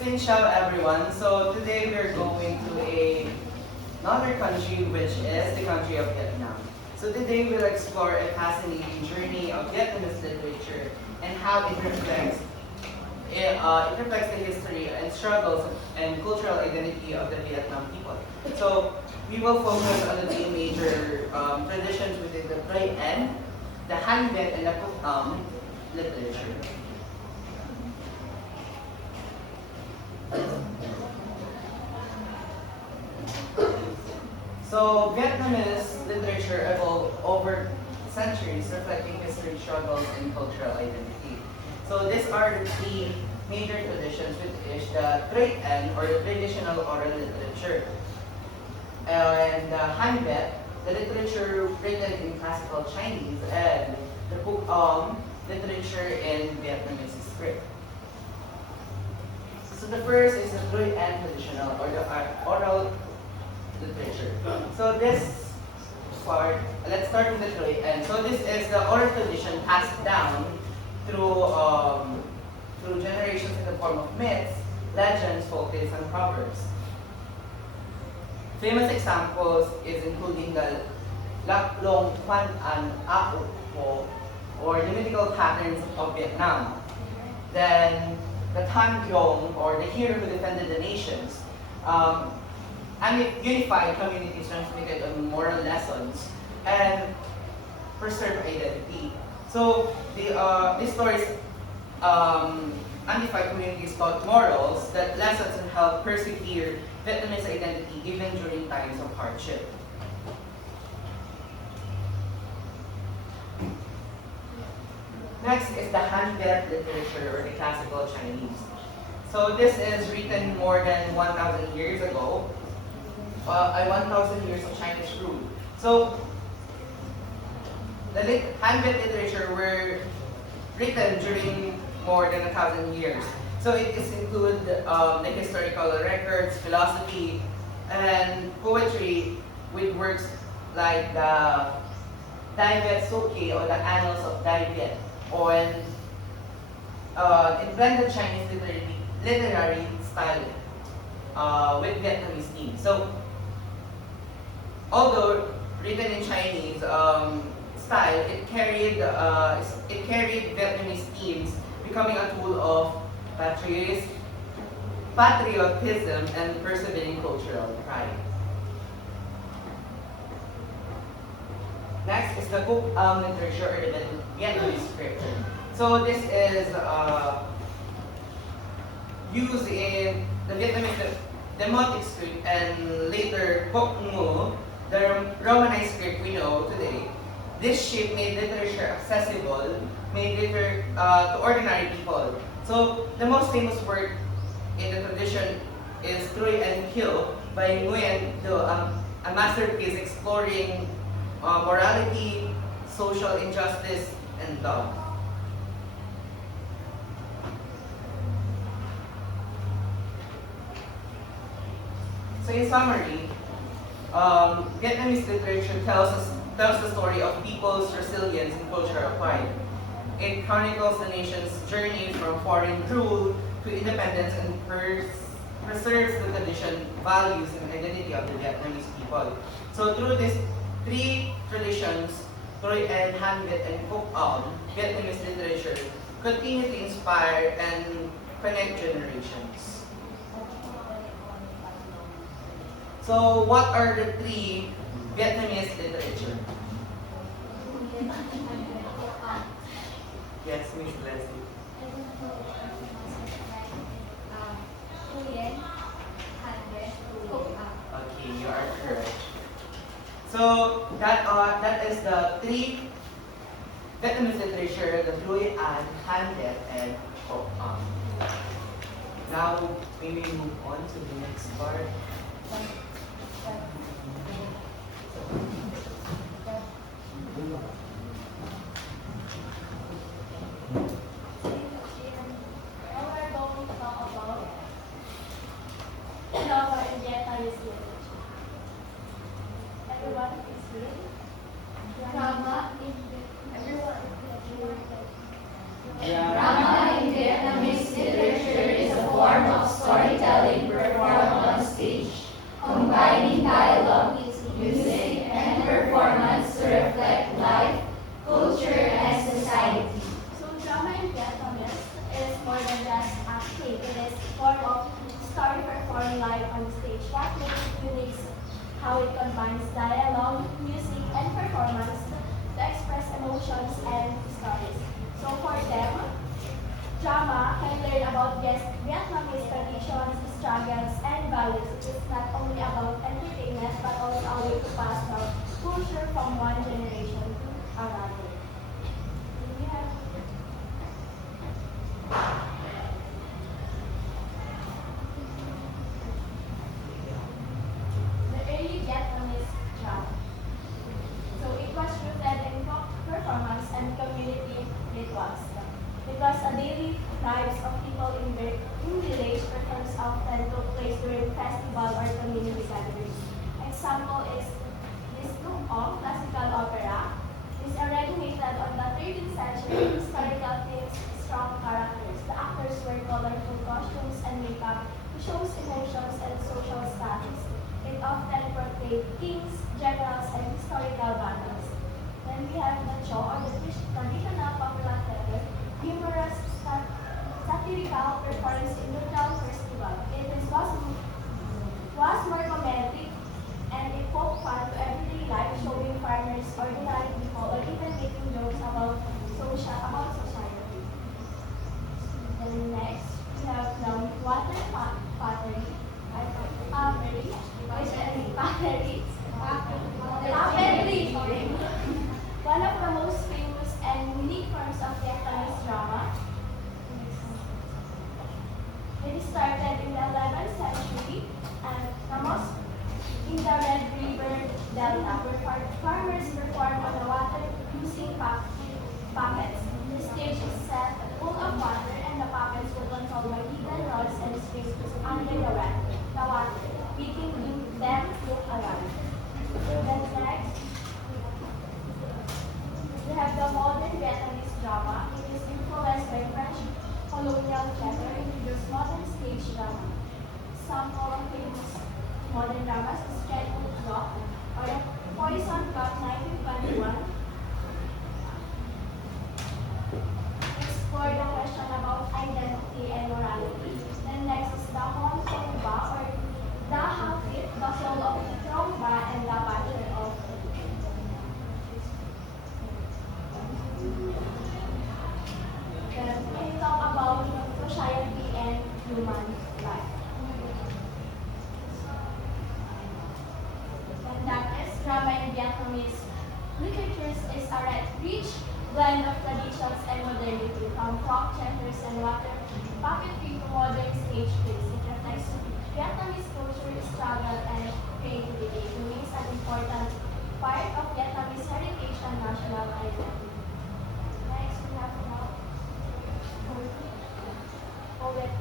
Xin chào everyone. So today we're going to another country, which is the country of Vietnam. So today we'll explore a fascinating journey of Vietnamese literature and how it reflects the history and struggles and cultural identity of the Vietnam people. So we will focus on the three major traditions within the Tay and the Han Viet and the Phuc literature. So Vietnamese literature evolved over centuries, reflecting history, struggles, and cultural identity. So these are the three major traditions, which is the Trade N, or the traditional oral literature, and the Han Viet, the literature written in classical Chinese, and the Phuc literature in Vietnamese script. So the first is the Trade N traditional, or the oral literature. So this part, let's start with the Trade N. So this is the oral tradition passed down through generations in the form of myths, legends, folktales, and proverbs. Famous examples is including the Lak Long Quan An A U Po, or the mythical patterns of Vietnam. Then the Tan Kiong, or the hero who defended the nations, and it unified communities, transmitted on moral lessons and preserved identity. So these stories unified communities taught morals, that lessons and help persevere Vietnamese identity even during times of hardship. Next is the Han Viet literature, or the classical Chinese. So this is written more than 1,000 years ago. 1,000 years of Chinese rule. So the Han Viet literature were written during more than 1,000 years. So it is include the historical records, philosophy, and poetry, with works like the Dai Viet Suc, or the Annals of Dai Viet, or it blended Chinese literary style with Vietnamese themes. So although written in Chinese style, it carried Vietnamese themes, becoming a tool of patriotism and persevering cultural pride. Next is the Phuc literature, or the Vietnamese script. So this is used in the Vietnamese Demotic script, and later Phuc Ngo, the Romanized script we know today. This shift made literature accessible, to ordinary people. So the most famous work in the tradition is Truy and Hill by Nguyen Do, a masterpiece exploring morality, social injustice, and love. So in summary, Vietnamese literature tells the story of people's resilience and cultural pride. It chronicles the nation's journey from foreign rule to independence, and preserves the tradition, values, and identity of the Vietnamese people. So through these three traditions, Truy and Han Viet and Phuc Vietnamese literature continue to inspire and connect generations. So what are the three Vietnamese literature? Yes, Miss Leslie. Okay, you are correct. So that is the three Vietnamese literature: the Truy and Han Viet and Phuc. Now we will move on to the next part. Drama in Vietnamese literature is a form of storytelling drama can learn about Vietnamese traditions, struggles, and values. It's not only about entertainment, but also a way to pass down culture from one generation to another. We have the early Vietnamese drama. So it was rooted in performance and community rituals. It was a daily lives of people in village performs often took place during festival or community gatherings. Example is this group of classical opera is originated on the 13th century historical themes, strong characters. The actors wear colorful costumes and makeup to show emotions and social status. It often portrayed kings, generals, and historical battles. Then we have the show or the traditional popular theater, humorous satirical performance in the town festival. Was more comedic and it poked fun to everyday life, showing farmers, ordinary people, or even making jokes about society. Then next, we have the water pottery. Pottery. One of the most famous and unique forms of Vietnamese drama. It started in the 11th century and the most in the Red River Delta, where farmers perform on the water using buckets. The stage is set full of water and the buckets were controlled by hidden rods and springs under the water, making them look alive. Then next, we have the modern Vietnamese drama. It is influenced by French colonial theater and introduced modern stage drama. Some of famous modern dramas is Childhood Rock or Poison Cup 1921. Explore the question about identity and morality. Then next is the Hong Kong Ba or the Hafit, the soul of Trong Ba and the Passion of Then we talk about society and human life. And that is drama in Vietnamese literature is a rich blend of traditions and modernity, from folk chanters and water puppetry to modern stage plays. It reflects Vietnamese culture, struggle, and creativity. It remains an important part of Vietnamese heritage and national identity. Next, we have about poetry.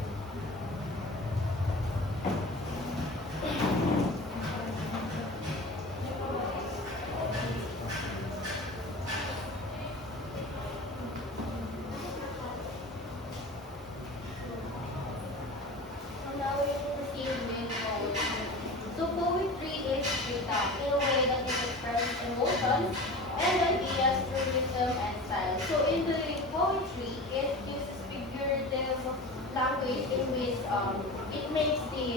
Now we will proceed with poetry. So poetry is written in a way that it expresses emotions and ideas through rhythm and style. So in the poetry, it uses figurative language in which it makes the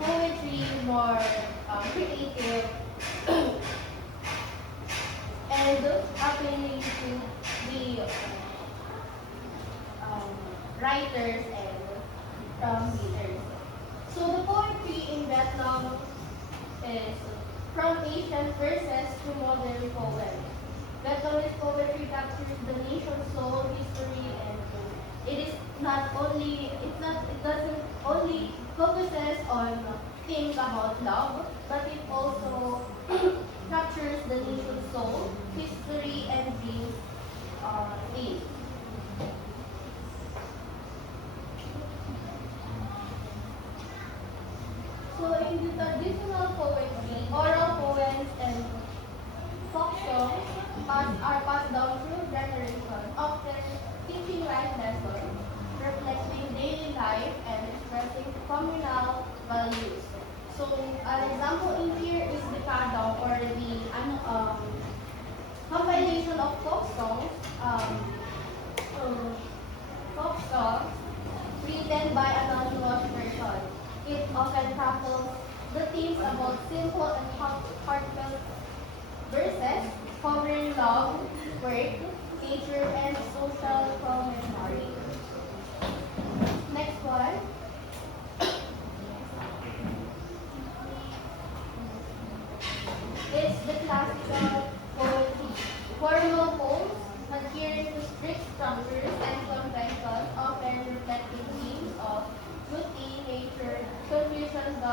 poetry more creative and appealing to the writers and readers. So the poetry in Vietnam is from ancient verses to modern poems. Vietnamese poetry captures the nation's soul, history, and it is not only it doesn't only focuses on things about love, but it also captures the nation's soul, history, and dreams. In. So in the traditional poetry, oral poems and folk songs are passed down through generations, often teaching life lessons, reflecting daily life, and expressing communal values. So an example in here is the kadao or the compilation of folk songs written by an anonymous person. It often tackles the themes about simple and heartfelt verses, covering love, work, nature, and social commentary.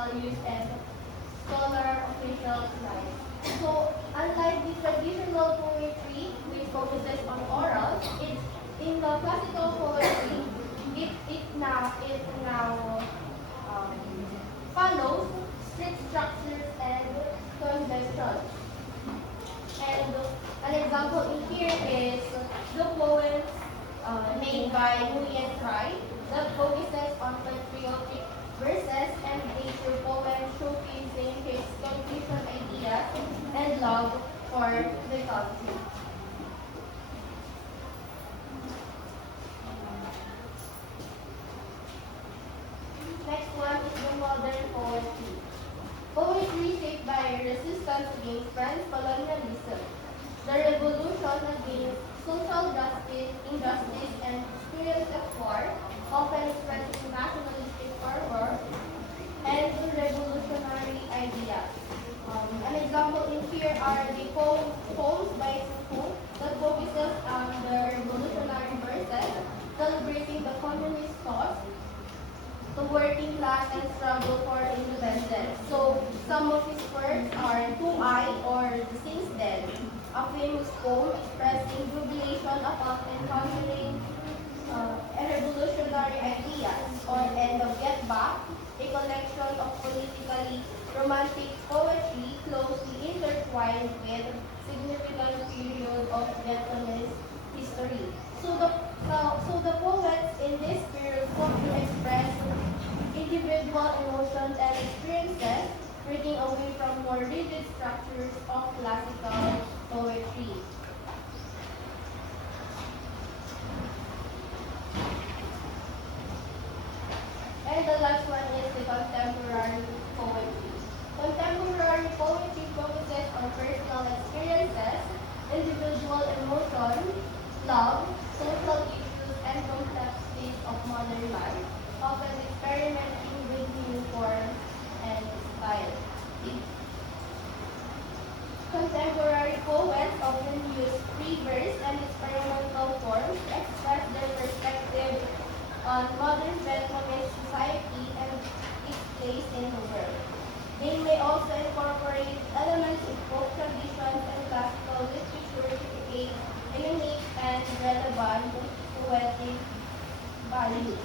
values, and scholar official life. So, unlike the traditional poetry, which focuses on oral, it's in the classical poetry, it now um, follows strict structures and conventions. And an example in here is the poems made by Nguyen Trai that focuses on patriotic verses and nature poems showcasing his Confucian ideas and love for the country. Next one is the modern poetry. Poetry shaped by resistance against French colonialism, the revolution against social justice, injustice, and experience of war, often expressing nationalistic fervor and revolutionary ideas. An example in here are the poems by Suku that focuses on the revolutionary verses, celebrating the communist cause, the working class, and struggle for independence. So some of his works are To I or The Saints Dead, a famous poem expressing jubilation upon encountering a revolutionary ideas, or And of Get Back, a collection of politically romantic poetry closely intertwined with significant period of Vietnamese history. So the poets in this period sought to express individual emotions and experiences, breaking away from more rigid structures of classical poetry. And the last one is the contemporary poetry. Contemporary poetry focuses on personal experiences, individual emotion, love, social issues, and complexities of modern life, often experimenting with new forms and style. Contemporary poets often use free verse and experimental forms to express their perspective on modern Vietnamese society and its place in the world. They may also incorporate elements of folk traditions and classical literature to create a unique and relevant poetic values.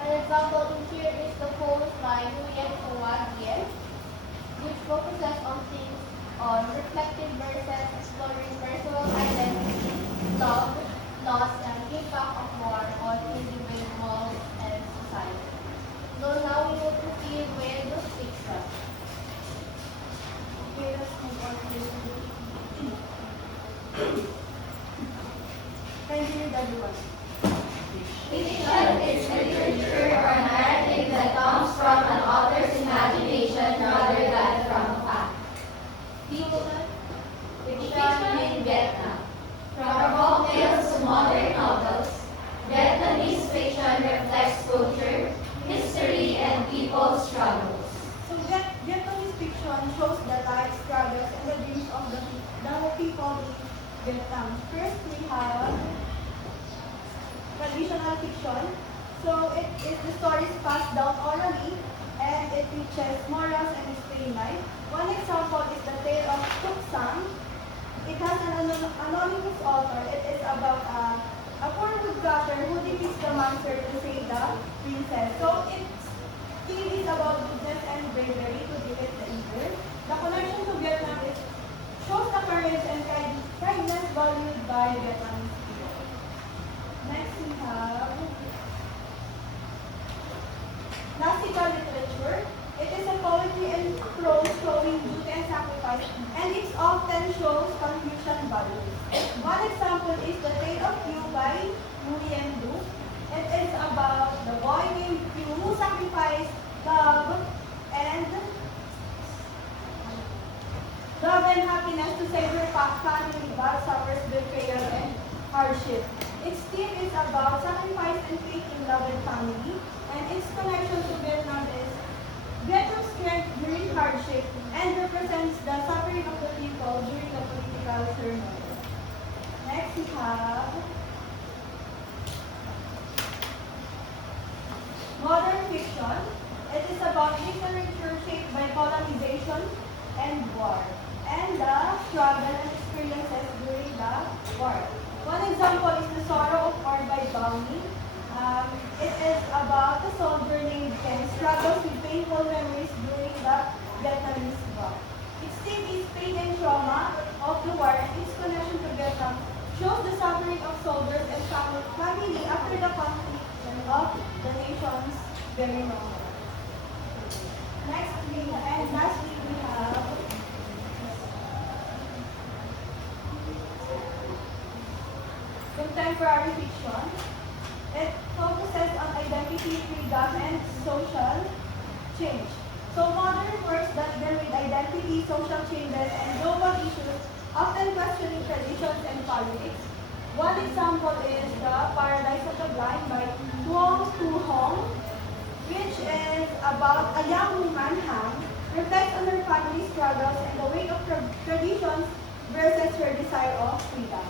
An example in here is the poems by Nguyen Trai, which focuses on themes on reflective verses exploring personal identity, love, loss, and impact of war on individuals and society. So now we will proceed with the fiction. Okay, let's move on to Can you read everyone? Fiction is literature or narrative that comes from an author's imagination rather than from fact. Fiction in Vietnam. From folk tales to modern novels, Vietnamese fiction reflects culture, history, and people's struggles. So Vietnamese fiction shows the life struggles and the dreams of the people in Vietnam. First, we have traditional fiction. So it is the stories passed down orally and it teaches morals and explain life. One example is the tale of Tuk Sang. It has an anonymous author. It is about a poor woodcutter who defeats the monster to save the princess. So it is about goodness and bravery to defeat the evil. The connection to Vietnam shows the courage and kindness valued by Vietnamese people. Next we have classical literature. It is a poetry and prose showing duty and sacrifice, and it often shows Confucian values. One example is the Tale of Yu by Nguyen Du. It is about the boy named Yu who sacrificed love and happiness to save her family but suffers betrayal and hardship. Its theme is about sacrifice and faith in love and family, and its connection to Vietnam is Vietnam's strength during hardship and represents the suffering of the people during the political turmoil. Next we have modern fiction. colonization. It is about literature shaped by colonization and war, and the struggle and experiences during the war. One example is The Sorrow of War by Browning. It is about a soldier named Ken struggles with painful memories during the Vietnamese War. Its theme is pain and trauma of the war, and its connection to Vietnam shows the suffering of soldiers and family after the conflict of the nation's very long war. Lastly, we have contemporary fiction. It focuses on identity, freedom, and social change. So modern works that deal with identity, social changes, and global issues, often questioning traditions and politics. One example is The Paradise of the Blind by Wong Tu Hong, which is about a young woman, Han, reflects on her family struggles and the weight of traditions versus her desire of freedom.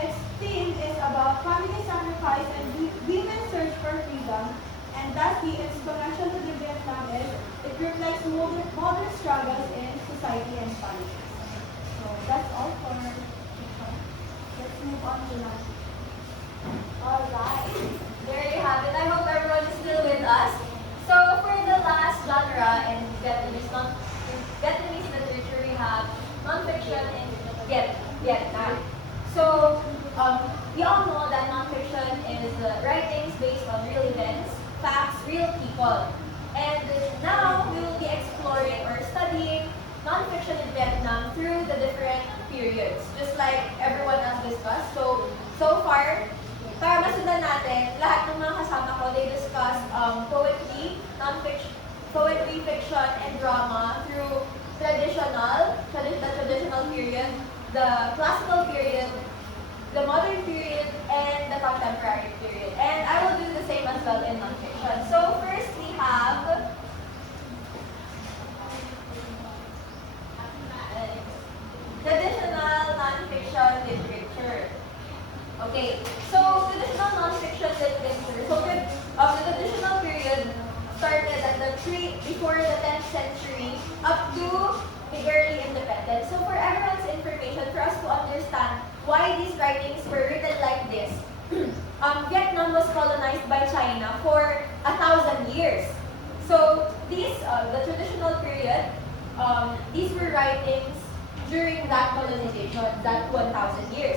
Its theme is about family sacrifice and women's search for freedom, and lastly, its connection to the Vietnam is it reflects modern struggles in society and politics. So that's all for fiction. Let's move on to nonfiction. Alright, there you have it. I hope everyone is still with us. So for the last genre in Vietnamese literature, we have nonfiction in Vietnam. So we all know that nonfiction is writings based on real events, facts, real people. And now we will be exploring or studying nonfiction in Vietnam through the different periods, just like everyone else discussed. So far, para masundan natin, lahat ng mga kasama ko, they discussed poetry, nonfiction, poetry, fiction, and drama through the traditional period, the classical period, the modern period, and the contemporary period. And I will do the same as well in nonfiction. So first we have traditional nonfiction literature. Okay, so traditional nonfiction literature. So the traditional period started at before the 10th century up to the early independence. So for everyone's information, for us to understand why these writings were written like this, Vietnam was colonized by China for 1,000 years. So these, the traditional period, these were writings during that colonization, that 1,000 years.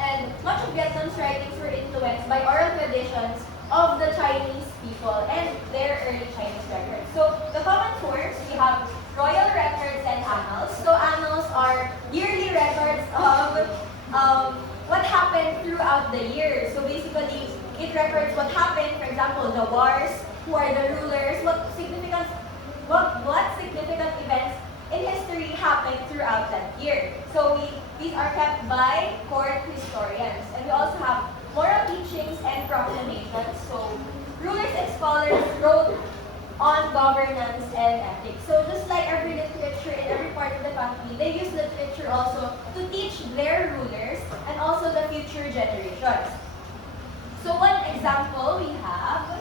And much of Vietnam's writings were influenced by oral traditions of the Chinese people and their early Chinese records. So the common source, we have royal records and annals. So annals are yearly records of what happened throughout the year. So basically, it records what happened, for example, the wars, who are the rulers, what significant events in history happened throughout that year. So these are kept by court historians. And we also have moral teachings and proclamations. So rulers and scholars wrote on governance and ethics. So just like every literature in every part of the country, they use literature also to teach their rulers and also the future generations. So one example we have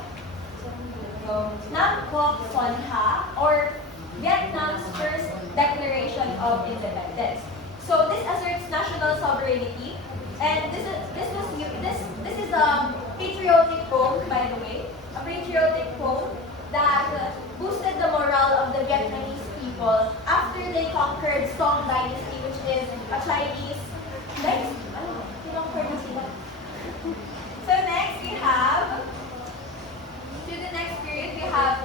Nam Quoc Son Ha, or Vietnam's first declaration of independence. So this asserts national sovereignty, and this is a patriotic poem, by the way, a patriotic poem that boosted the morale of the Vietnamese people after they conquered Song Dynasty, which is a Chinese. So next we have, to the next period, we have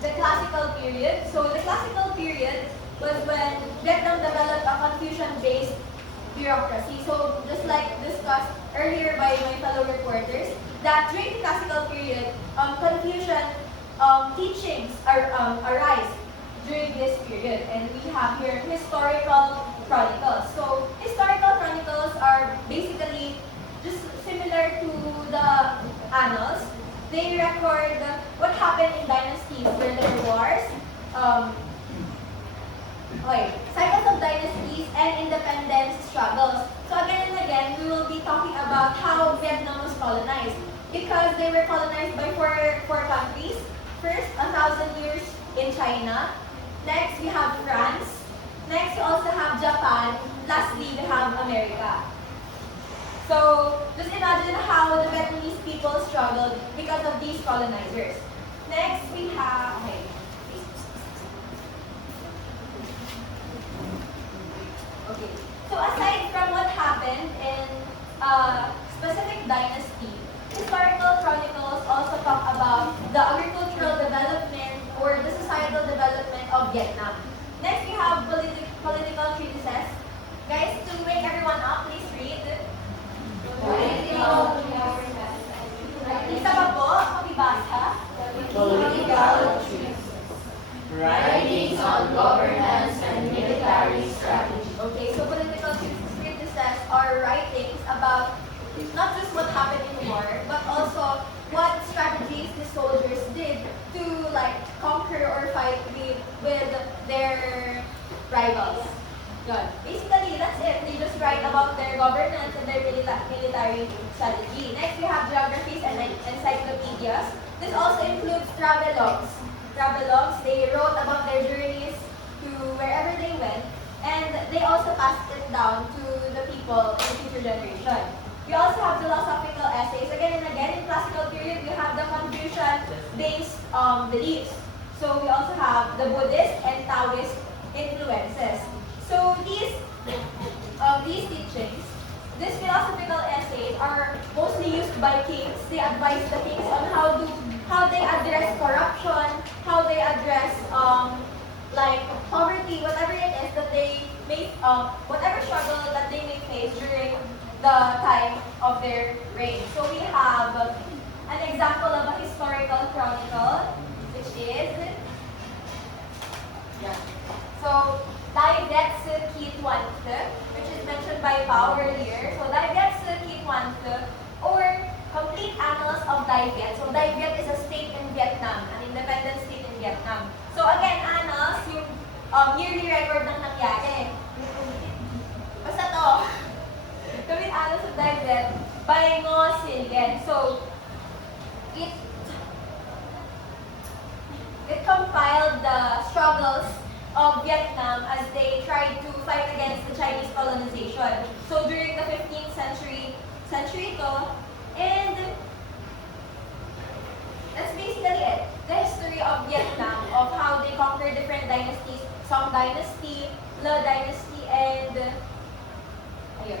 the classical period. So the classical period was when Vietnam developed a Confucian-based bureaucracy. So just like discussed earlier by my fellow reporters, that during the classical period, Confucian teachings arise during this period. And we have here historical chronicles. So historical chronicles are basically just similar to the annals. They record what happened in dynasties where there were wars, cycles of dynasties, and independence struggles. So again and again, we will be talking about how Vietnam was colonized. because they were colonized by four countries. First, 1,000 years in China. Next, we have France. Next, we also have Japan. Lastly, we have America. So, just imagine how the Vietnamese people struggled because of these colonizers. Next, we have, okay. Okay. So aside from what happened in a specific dynasty, historical chronicles also talk about the agricultural development or the societal development of Vietnam. Next, we have political treatises. Guys, to wake everyone up, please read. Political treatises. Isa pa po, makibasa. Political treatises. Writings on governance and military strategy. Okay, so political treatises are writings about not just what happened in war, but also what strategies the soldiers did to like conquer or fight with their rivals. Good. Basically, that's it. They just write about their governance and their military strategy. Next, we have geographies and encyclopedias. This also includes travelogues. Travelogues, they wrote about their journeys to wherever they went, and they also passed it down to the people in the future generation. We also have philosophical essays. Again and again, in classical period, we have the Confucian-based beliefs. So we also have the Buddhist and Taoist influences. So these teachings, these philosophical essays are mostly used by kings. They advise the kings on how they address corruption, how they address like poverty, whatever it is that they may, whatever struggle that they may face during the time of their reign. So we have an example of a historical chronicle, which is, yeah. So Dai Viet Kit Wan Thu, which is mentioned by Pao earlier. So Dai Viet Kit Wan Thu, or Complete Annals of Dai Viet. So Dai Viet is a state in Vietnam, an independent state in Vietnam. So again, annals, yung yearly record ng nangyari. Basta to. Complete Annals of Dai Viet by Ngo Silgen. So it compiled the struggles of Vietnam as they tried to fight against the Chinese colonization. So during the 15th century ito, and that's basically it. The history of Vietnam, of how they conquered different dynasties, Song Dynasty, Le Dynasty, and ayun.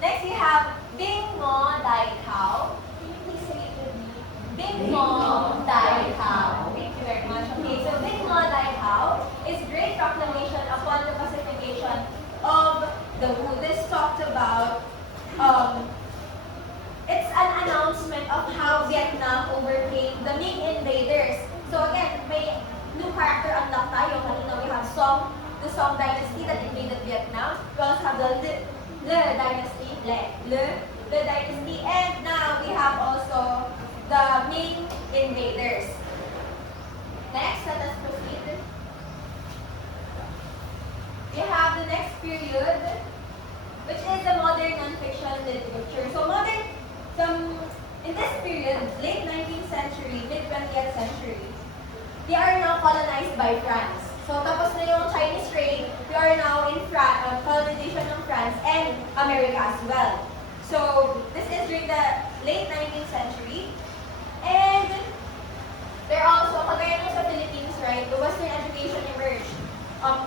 Next we have Binh Ngo Dai Thao. Can you please say it with me? Binh Ngo Dai Thao. Thank you very much. Okay, so Binh Ngo Dai Thao is Great Proclamation upon the pacification of the Wu. This talked about it's an announcement of how Vietnam overcame the Ming invaders. So again, may new character unlock tayo. Kanina we have the Song Dynasty that invaded Vietnam. We also have the Le Dynasty, Le Dynasty, and now we have also the Ming invaders. Next, let us proceed. We have the next period, which is the modern non-fiction literature. So in this period, late 19th century, mid-20th century, they are now colonized by France. So tapos na yung Chinese reign, we are now in colonization of France and America as well. So this is during the late 19th century. And there also, kagaya ng sa Philippines, right, the Western education emerged.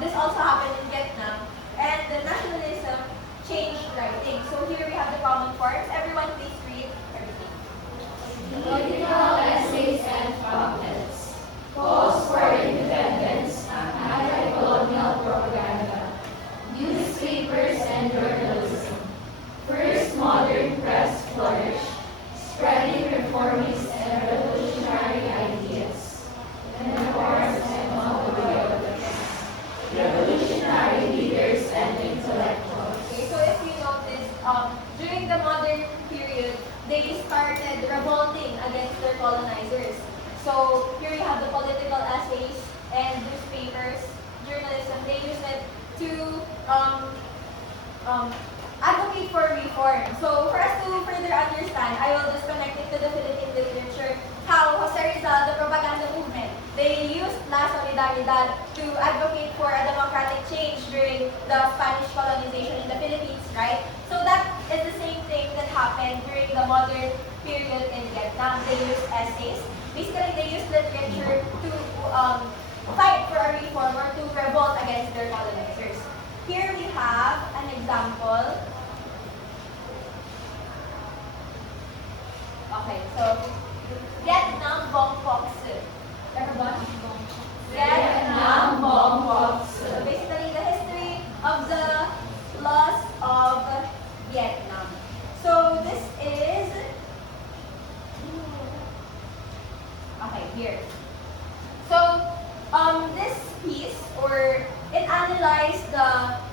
This also happened in Vietnam. And the nationalism changed writing. So here we have the common forms. Everyone please read everything. Political essays and pamphlets. Calls for independence and anti-colonial propaganda. Newspapers and journalism. First modern press flourished, spreading reformist and revolutionary ideas. Mentors and monobiographies. Revolutionary leaders and intellectuals. Okay, so if you notice, during the modern period, they started revolting against their colonizers. So here you have the political essays and newspapers, journalism. They use it to advocate for reform. So for us to further understand, I will just connect it Humanidad to advocate for a democratic change during the Spanish colonization in the Philippines, right? So that is the same thing that happened during the modern period in Vietnam. They used essays. Basically, they used literature to fight for a reform or to revolt against their colonizers. Here we have an example. Okay, so Vietnam Bong Pok Su. Vietnam Bong Pok Su. So basically, the history of the loss of Vietnam. So this is okay here. So this piece, or it analyzed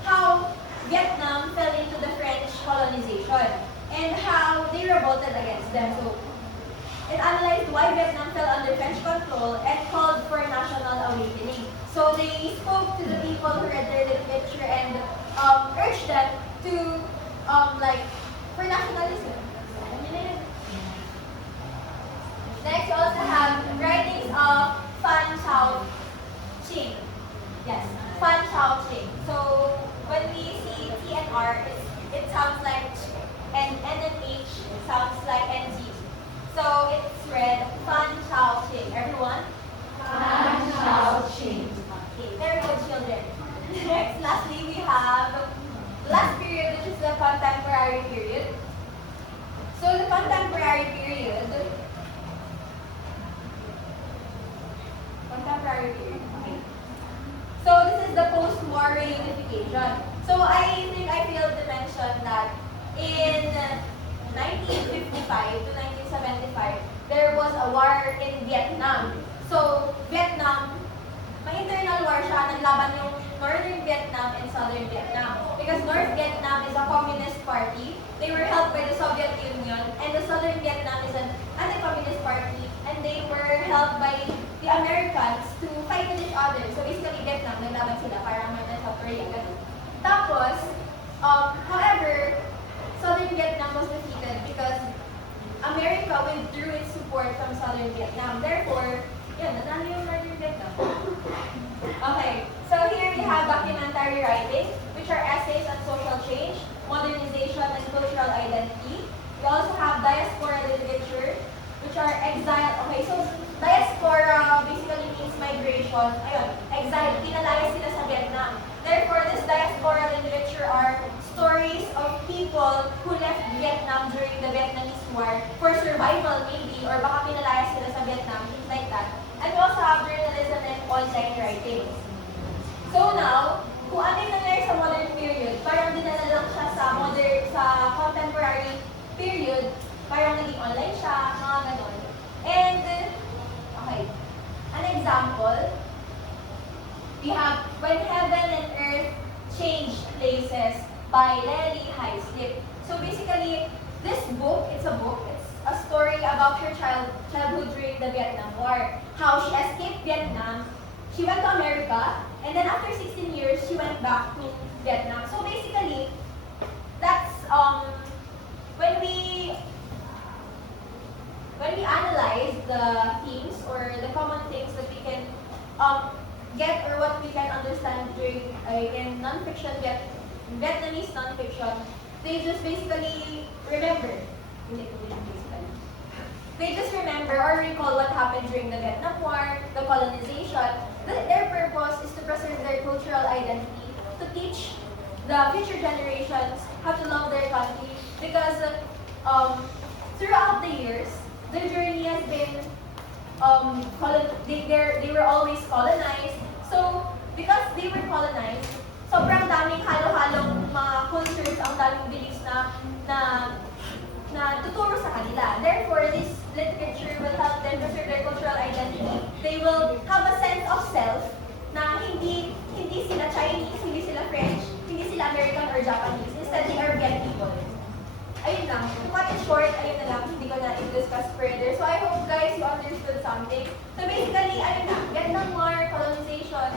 how Vietnam fell into the French colonization and how they revolted against them. So it analyzed why Vietnam fell under French control and called for national awakening. So they spoke to the people who read their literature and urged them to for nationalism. Next, we also have writings of Fan Chao Ching. Yes, Fan Chao Ching. So when we see T and R, it sounds like ch, and N and H sounds like NG. So it's read Fan Chao Ching. Everyone? Fan Chao Ching. Okay, very good, children. Next, lastly, we have the last period, which is the contemporary period. So the contemporary period. Okay. So this is the post-war reunification. So I think I failed to mention that in 1955 to 1975, there was a war in Vietnam. So Vietnam, may internal war siya, naglaban yung Northern Vietnam and Southern Vietnam. Because North Vietnam is a communist party. They were helped by the Soviet Union, and the Southern Vietnam is an anti-communist party, and they were helped by the Americans to fight with each other. So basically, Vietnam, naglaban sila para American South Korea, ganun. Tapos, however, Southern Vietnam was defeated because America withdrew its support from Southern Vietnam. Therefore, yun, nanalo yung Northern Vietnam. Okay, so here we have documentary writing, which are essays on social change, modernization, and cultural identity. We also have diaspora literature, which are exile. Okay, so diaspora basically means migration. Ayun, exile. Pinalaya sila sa Vietnam. Therefore, this diaspora literature are stories of people who left Vietnam during the Vietnamese War for survival maybe, or baka pinalaya sila sa Vietnam, things like that. And we also have journalism and online writing. So now, kung ano yung nangyari sa modern period, parang dinala lang siya sa contemporary period, parang naging online siya, mga ganon. And, okay, an example, we have When Heaven and Earth Changed Places by Lely Highslip. So basically, this book, it's a story about her childhood during the Vietnam War. How she escaped Vietnam, she went to America, and then after 16 years, she went back to Vietnam. So basically, that's when we analyze the themes or the common things that we can get or what we can understand during in non-fiction Vietnamese non-fiction, they just basically remember. They just remember or recall what happened during the Vietnam War, the colonization. Their purpose is to preserve their cultural identity, to teach the future generations how to love their country. Because throughout the years, their journey has been they were always colonized. So because they were colonized, sobrang daming halo-halong mga cultures, ang daming beliefs na tuturo sa kanila. Therefore, this